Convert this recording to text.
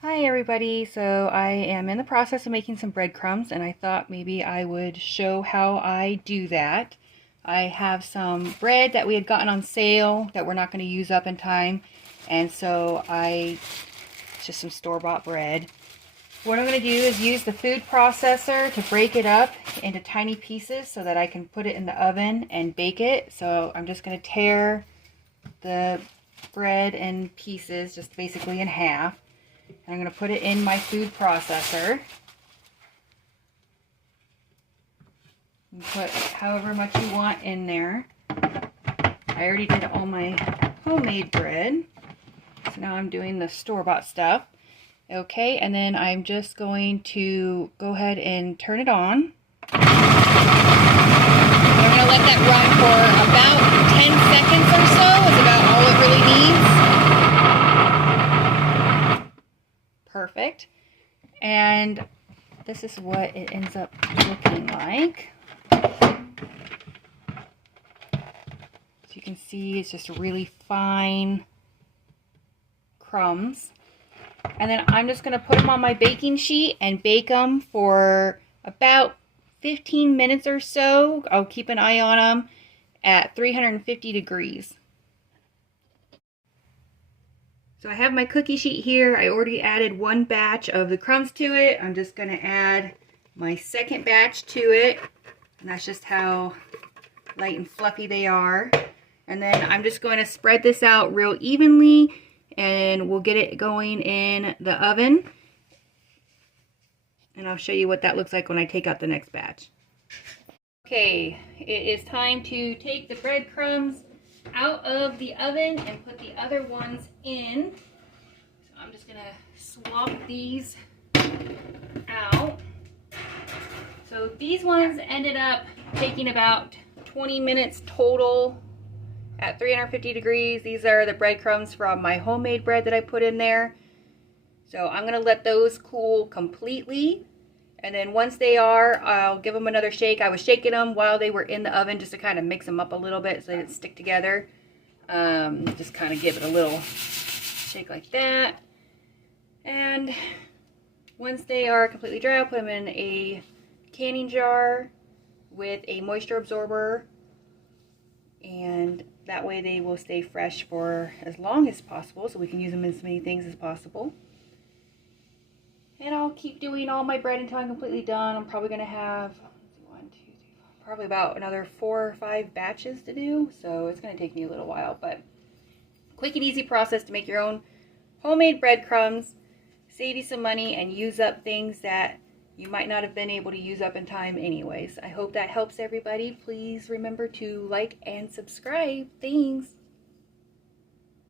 Hi everybody, so I am in the process of making some breadcrumbs and I thought maybe I would show how I do that. I have some bread that we had gotten on sale that we're not going to use up in time, and so it's just some store-bought bread. What I'm going to do is use the food processor to break it up into tiny pieces so that I can put it in the oven and bake it. So I'm just going to tear the bread in pieces, just basically in half. I'm going to put it in my food processor. You put however much you want in there. I already did all my homemade bread, so now I'm doing the store-bought stuff. Okay, and then I'm just going to go ahead and turn it on. I'm going to let that run for about 10 seconds or so. Is about all it really needs. Perfect. And this is what it ends up looking like. As you can see, it's just really fine crumbs. And then I'm just going to put them on my baking sheet and bake them for about 15 minutes or so. I'll keep an eye on them at 350 degrees. So I have my cookie sheet here. I already added one batch of the crumbs to it. I'm just going to add my second batch to it. And that's just how light and fluffy they are. And then I'm just going to spread this out real evenly, and we'll get it going in the oven. And I'll show you what that looks like when I take out the next batch. Okay, it is time to take the breadcrumbs out of the oven and put the other ones in. So I'm just gonna swap these out. So these ones ended up taking about 20 minutes total at 350 degrees. These are the breadcrumbs from my homemade bread that I put in there. So I'm gonna let those cool completely. And then once they are, I'll give them another shake. I was shaking them while they were in the oven just to kind of mix them up a little bit so they didn't stick together. Just kind of give it a little shake like that. And once they are completely dry, I'll put them in a canning jar with a moisture absorber. And that way they will stay fresh for as long as possible, so we can use them in as many things as possible. And I'll keep doing all my bread until I'm completely done. I'm probably going to have probably about another 4 or 5 batches to do. So it's going to take me a little while, but quick and easy process to make your own homemade breadcrumbs, save you some money, and use up things that you might not have been able to use up in time anyways. I hope that helps everybody. Please remember to like and subscribe. Thanks.